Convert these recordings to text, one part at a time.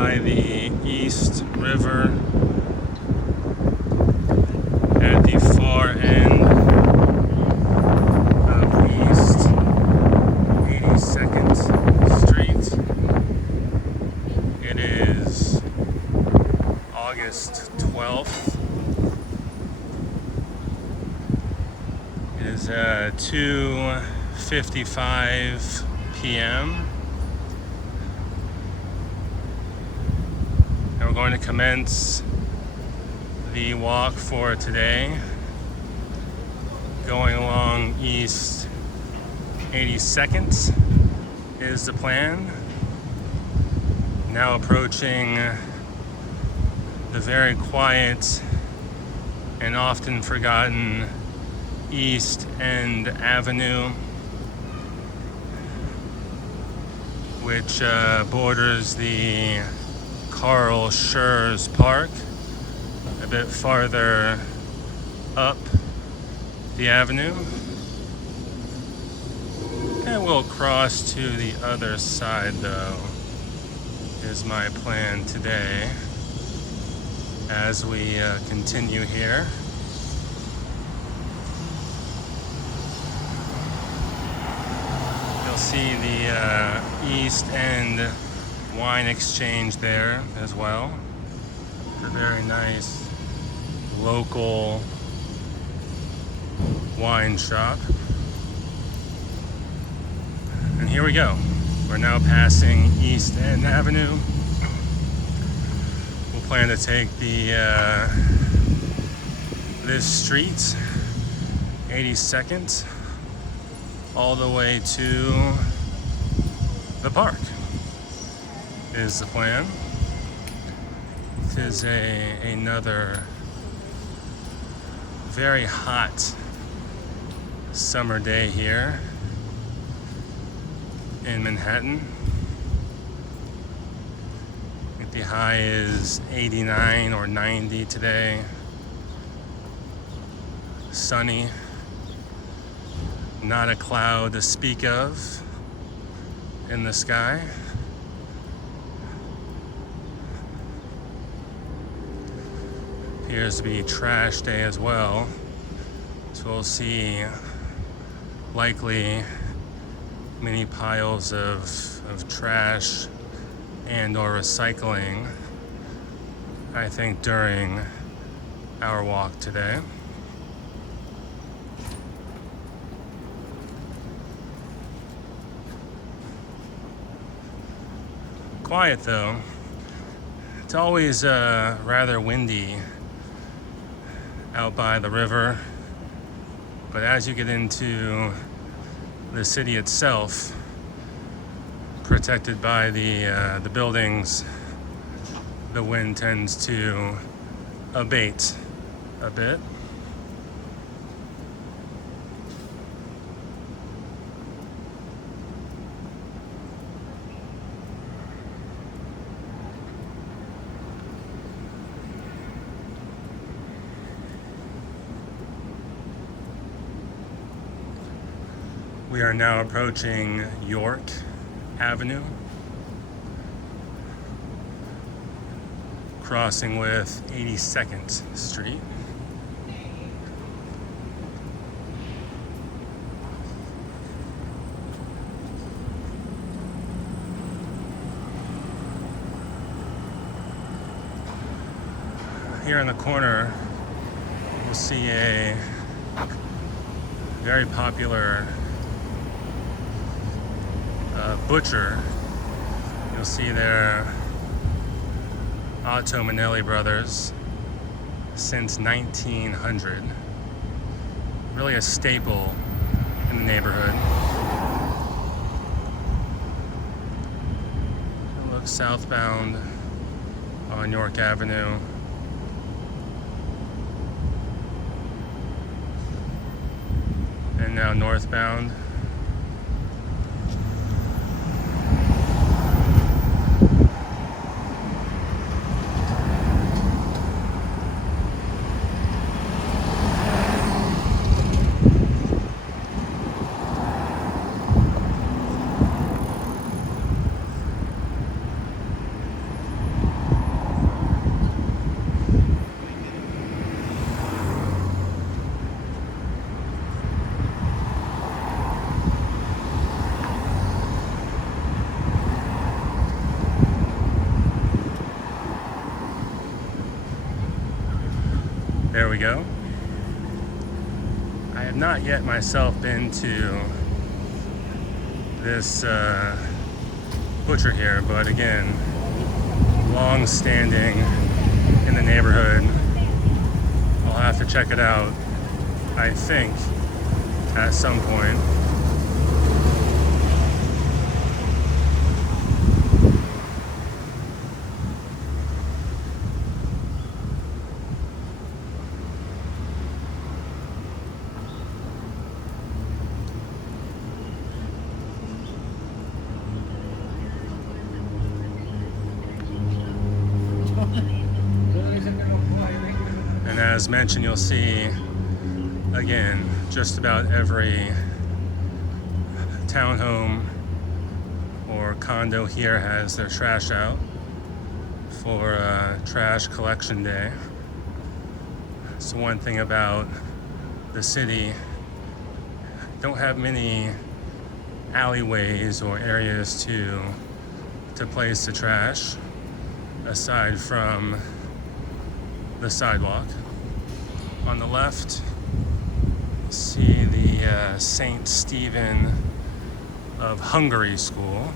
by the East River at the far end of East 82nd Street. It is August 12th. It is 2:55 p.m. and we're going to commence the walk for today, going along East 82nd is the plan. Now approaching the very quiet and often forgotten East End Avenue, which borders the Carl Schurz Park. A bit farther up the avenue, and we'll cross to the other side, though, is my plan today as we continue here. You'll see the East End Wine Exchange there as well. A very nice local wine shop. And here we go. We're now passing East End Avenue. We'll plan to take the this street, 82nd, all the way to the park is the plan. It is another very hot summer day here in Manhattan. I think the high is 89 or 90 today. Sunny. Not a cloud to speak of in the sky. Appears to be trash day as well, so we'll see likely many piles of trash and or recycling, I think, during our walk today. Quiet though. It's always rather windy out by the river, but as you get into the city itself, protected by the buildings, the wind tends to abate a bit. We are now approaching York Avenue, crossing with 82nd Street. Here in the corner, we'll see a very popular butcher. You'll see there Otto Manelli Brothers since 1900. Really a staple in the neighborhood. Look southbound on York Avenue. And now northbound. There we go. I have not yet myself been to this butcher here, but again, long standing in the neighborhood. I'll have to check it out, I think, at some point. And as mentioned, you'll see, again, just about every townhome or condo here has their trash out for trash collection day. So one thing about the city, don't have many alleyways or areas to place the trash aside from the sidewalk. On the left, see the St. Stephen of Hungary School.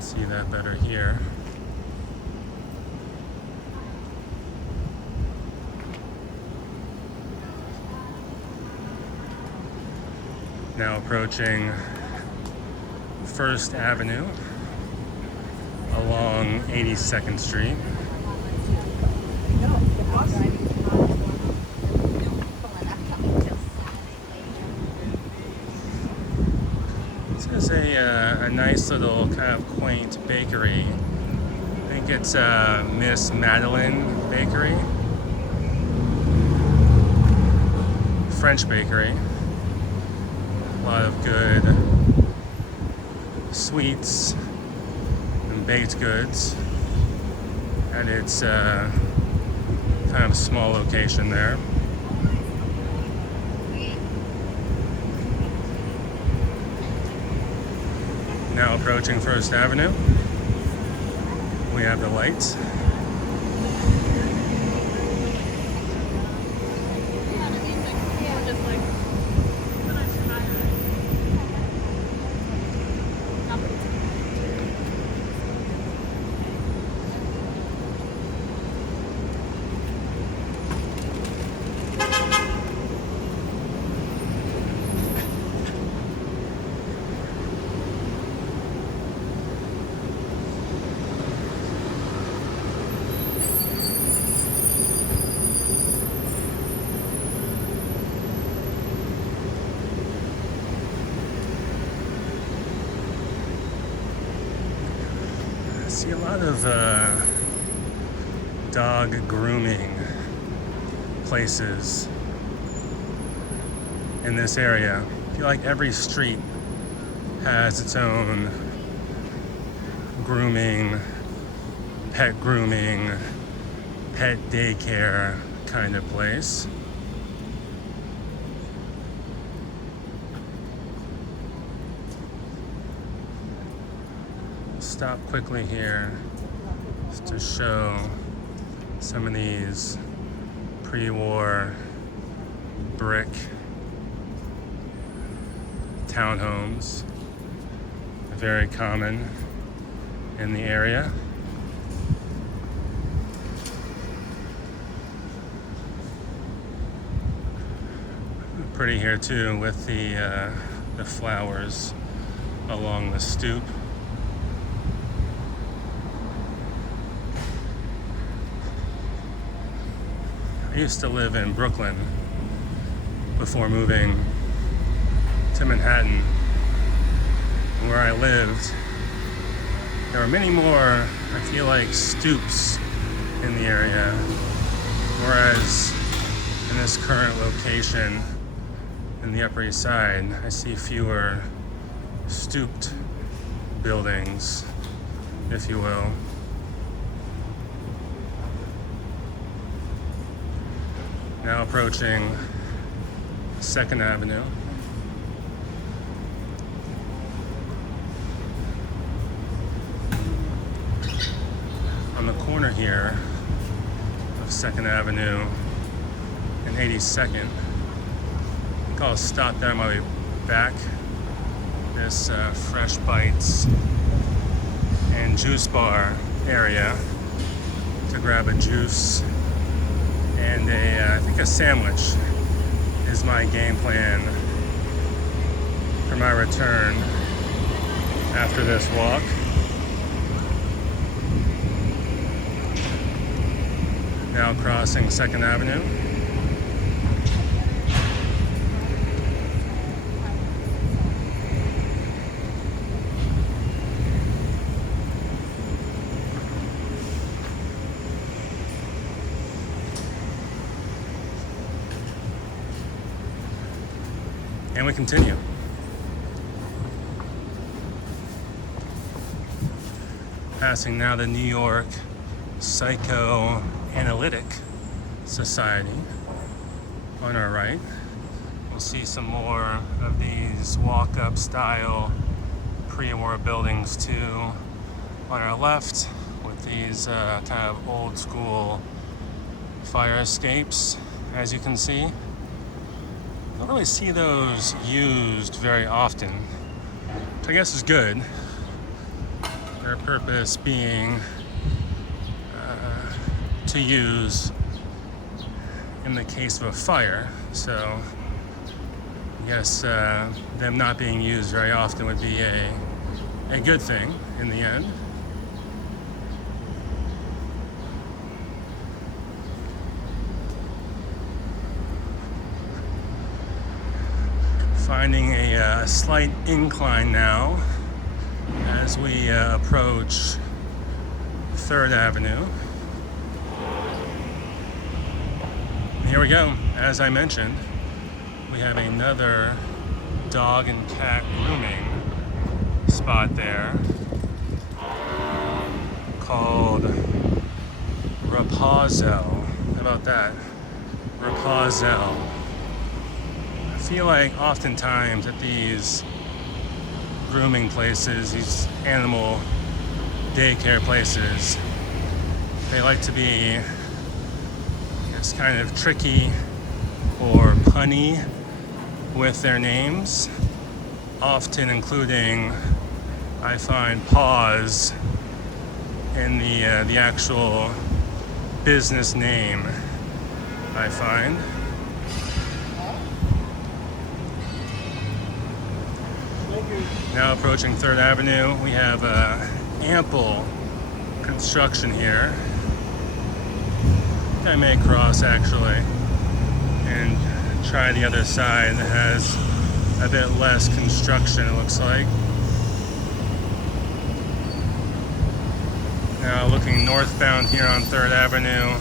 See that better here. Now approaching First Avenue along 82nd Street. This is a nice little kind of quaint bakery. I think it's Miss Madeline Bakery. French bakery. A lot of good sweets and baked goods at its kind of small location there. Now approaching First Avenue, we have the lights. See a lot of dog grooming places in this area. I feel like every street has its own grooming, pet daycare kind of place. Stop quickly here just to show some of these pre-war brick townhomes, very common in the area. Pretty here too, with the flowers along the stoop. I used to live in Brooklyn before moving to Manhattan. Where I lived, there were many more, I feel like, stoops in the area, whereas in this current location in the Upper East Side, I see fewer stooped buildings, if you will. Now approaching 2nd Avenue. on the corner here of 2nd Avenue and 82nd. I think I'll stop there on my way back. This Fresh Bites and Juice Bar area to grab a juice and I think a sandwich is my game plan for my return after this walk. Now crossing 2nd Avenue. And we continue. Passing now the New York Psychoanalytic Society on our right. We'll see some more of these walk-up style pre-war buildings too on our left, with these kind of old school fire escapes, as you can see. I don't really see those used very often, which I guess is good. Their purpose being to use in the case of a fire. So I guess them not being used very often would be a good thing in the end. Finding a slight incline now as we approach 3rd Avenue. And here we go. As I mentioned, we have another dog and cat grooming spot there called Rapunzel. How about that? Rapunzel. I feel like oftentimes at these grooming places, these animal daycare places, they like to be, I guess, kind of tricky or punny with their names, often including, I find, paws in the actual business name, I find. Now approaching 3rd Avenue, we have ample construction here. I may cross actually and try the other side that has a bit less construction, it looks like. Now looking northbound here on 3rd Avenue,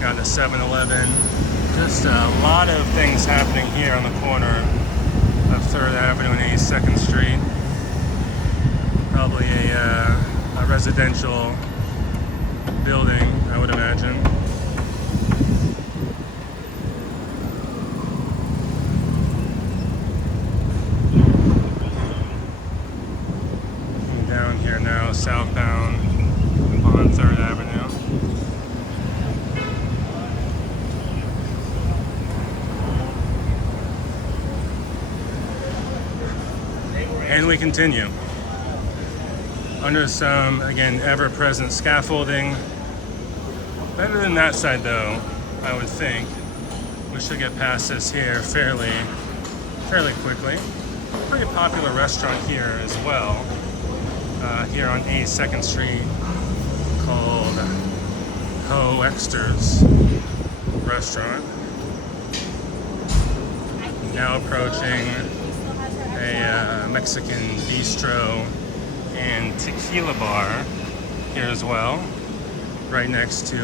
got the 7-Eleven. Just a lot of things happening here on the corner of 3rd Avenue and 82nd Street. Probably a residential building, I would imagine. And down here now, southbound on 3rd Avenue. And we continue. Under some, again, ever-present scaffolding. Better than that side though, I would think. We should get past this here fairly quickly. Pretty popular restaurant here as well. Here on 82nd Street, called Hoexter's Restaurant. Now approaching a Mexican bistro and tequila bar here as well, right next to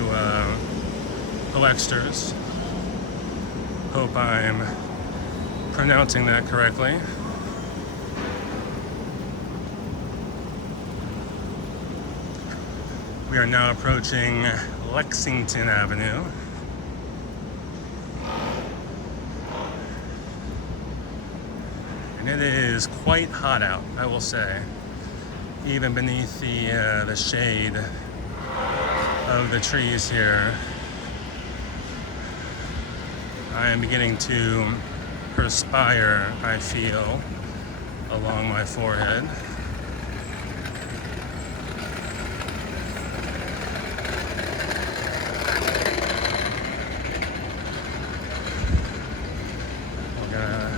Hoexter's. Hope I'm pronouncing that correctly. We are now approaching Lexington Avenue. And it is quite hot out, I will say. Even beneath the shade of the trees here, I am beginning to perspire, I feel, along my forehead. We're gonna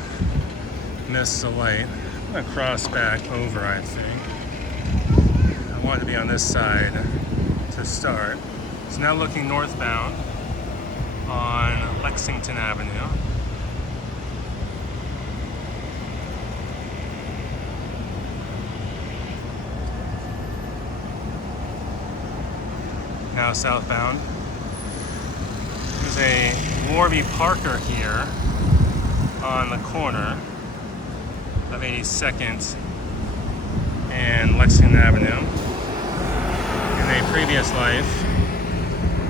miss the light. I'm gonna cross back over, I think. I wanted to be on this side to start. So now looking northbound on Lexington Avenue. Now southbound. There's a Warby Parker here on the corner of 82nd and Lexington Avenue. In a previous life,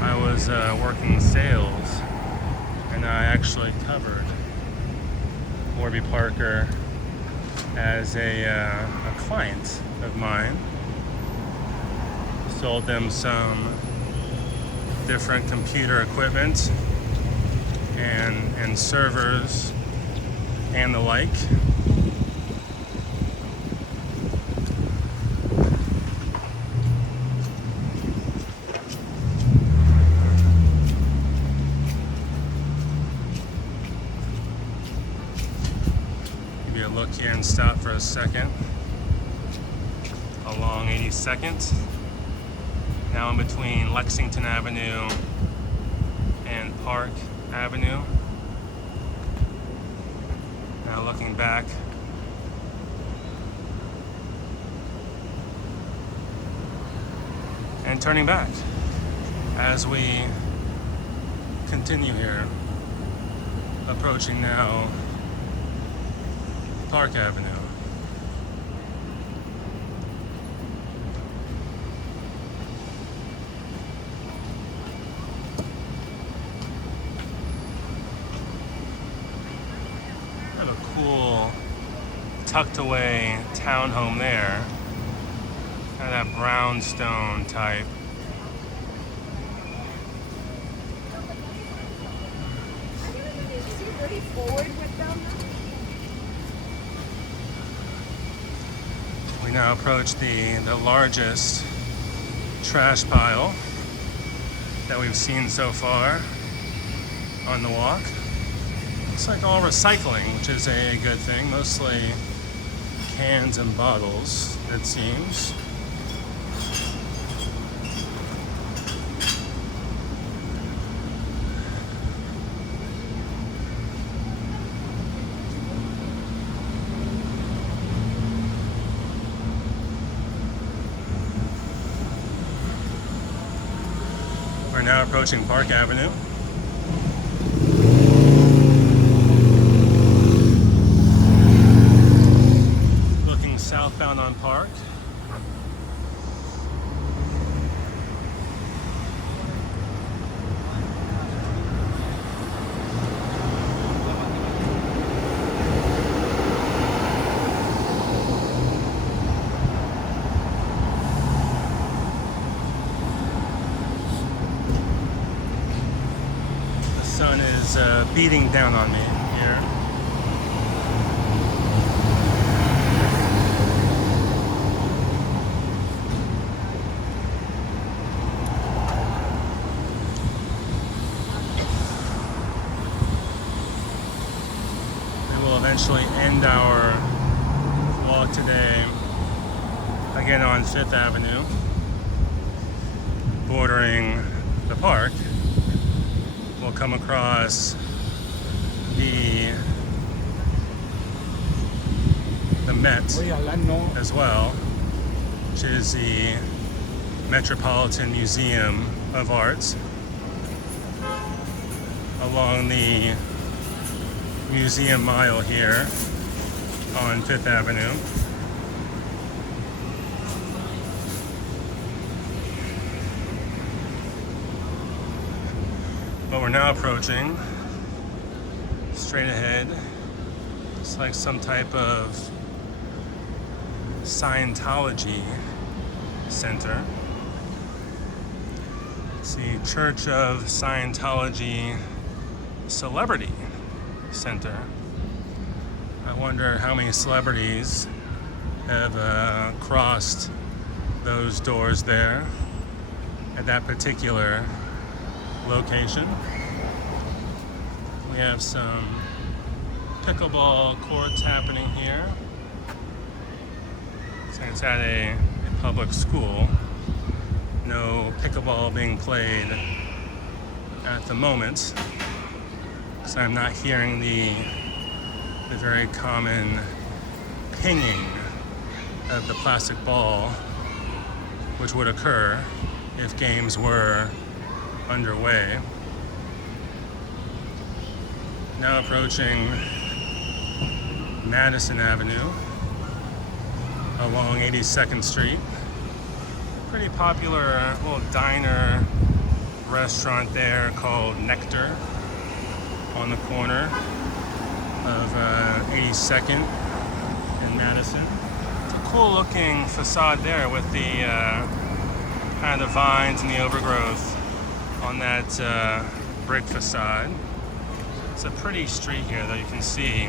I was working sales, and I actually covered Warby Parker as a client of mine. Sold them some different computer equipment and servers and the like. Give you a look here and stop for a second along 82nd. Now in between Lexington Avenue and Park Avenue. Now looking back. And turning back as we continue here, approaching now Park Avenue. Cool tucked away townhome there. Kind of that brownstone type. We now approach the largest trash pile that we've seen so far on the walk. Looks like all recycling, which is a good thing. Mostly cans and bottles, it seems. We're now approaching Park Avenue. Southbound on Park. The sun is beating down on me here. Eventually end our walk today again on 5th Avenue, bordering the park. We'll come across the Met as well, which is the Metropolitan Museum of Art, along the Museum Mile here on 5th Avenue. But we're now approaching, straight ahead, it's like some type of Scientology center. See, Church of Scientology Celebrity Center. I wonder how many celebrities have crossed those doors there at that particular location. We have some pickleball courts happening here. So it's at a public school. No pickleball being played at the moment, because I'm not hearing the very common pinging of the plastic ball, which would occur if games were underway. Now approaching Madison Avenue along 82nd Street. Pretty popular little diner restaurant there called Nectar on the corner of 82nd and Madison. It's a cool looking facade there with the kind of the vines and the overgrowth on that brick facade. It's a pretty street here that you can see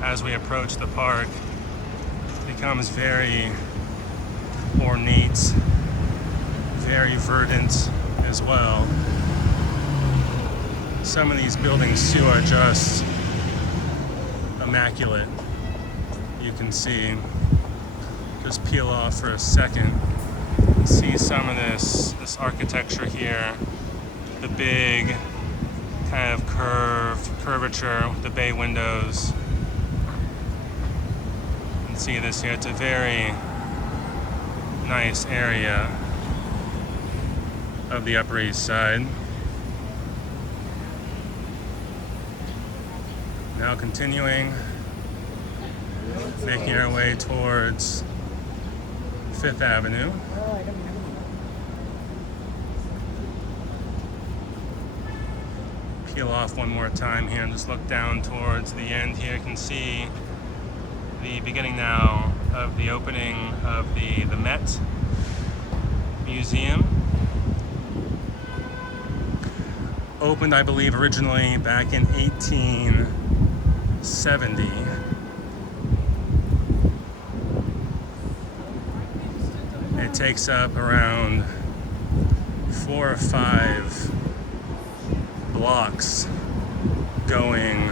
as we approach the park. It becomes very ornate, very verdant as well. Some of these buildings too are just immaculate. You can see, just peel off for a second, see some of this architecture here, the big kind of curvature with the bay windows. You can see this here. It's a very nice area of the Upper East Side. Now continuing, making our way towards Fifth Avenue. Peel off one more time here and just look down towards the end here. You can see the beginning now of the opening of the Met Museum. Opened, I believe, originally back in 1870. It takes up around 4 or 5 blocks going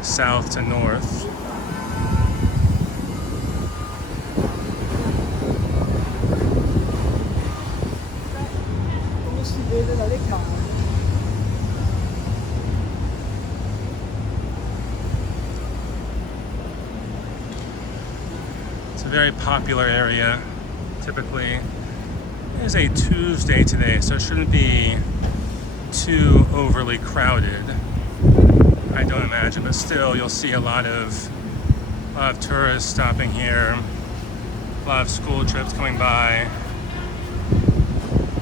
south to north. It's a very popular area. Typically, it is a Tuesday today, so it shouldn't be too overly crowded, I don't imagine, but still you'll see a lot of tourists stopping here, a lot of school trips coming by.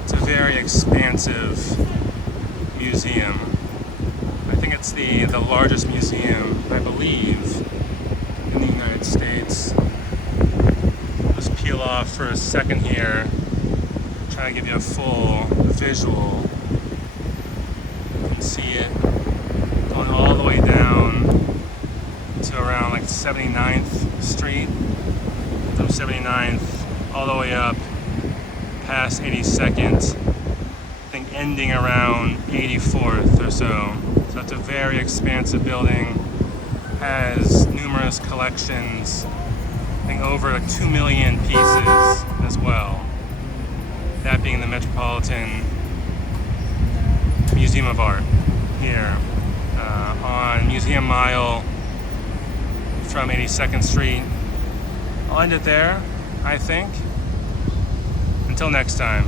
It's a very expansive museum. I think it's the largest museum, I believe, in the United States. Just peel off for a second here, try to give you a full visual. See it going all the way down to around like 79th Street, from 79th all the way up past 82nd, I think ending around 84th or so. So it's a very expansive building, has numerous collections, I think over 2 million pieces as well. That being the Metropolitan Museum of Art here on Museum Mile from 82nd Street. I'll end it there, I think. Until next time.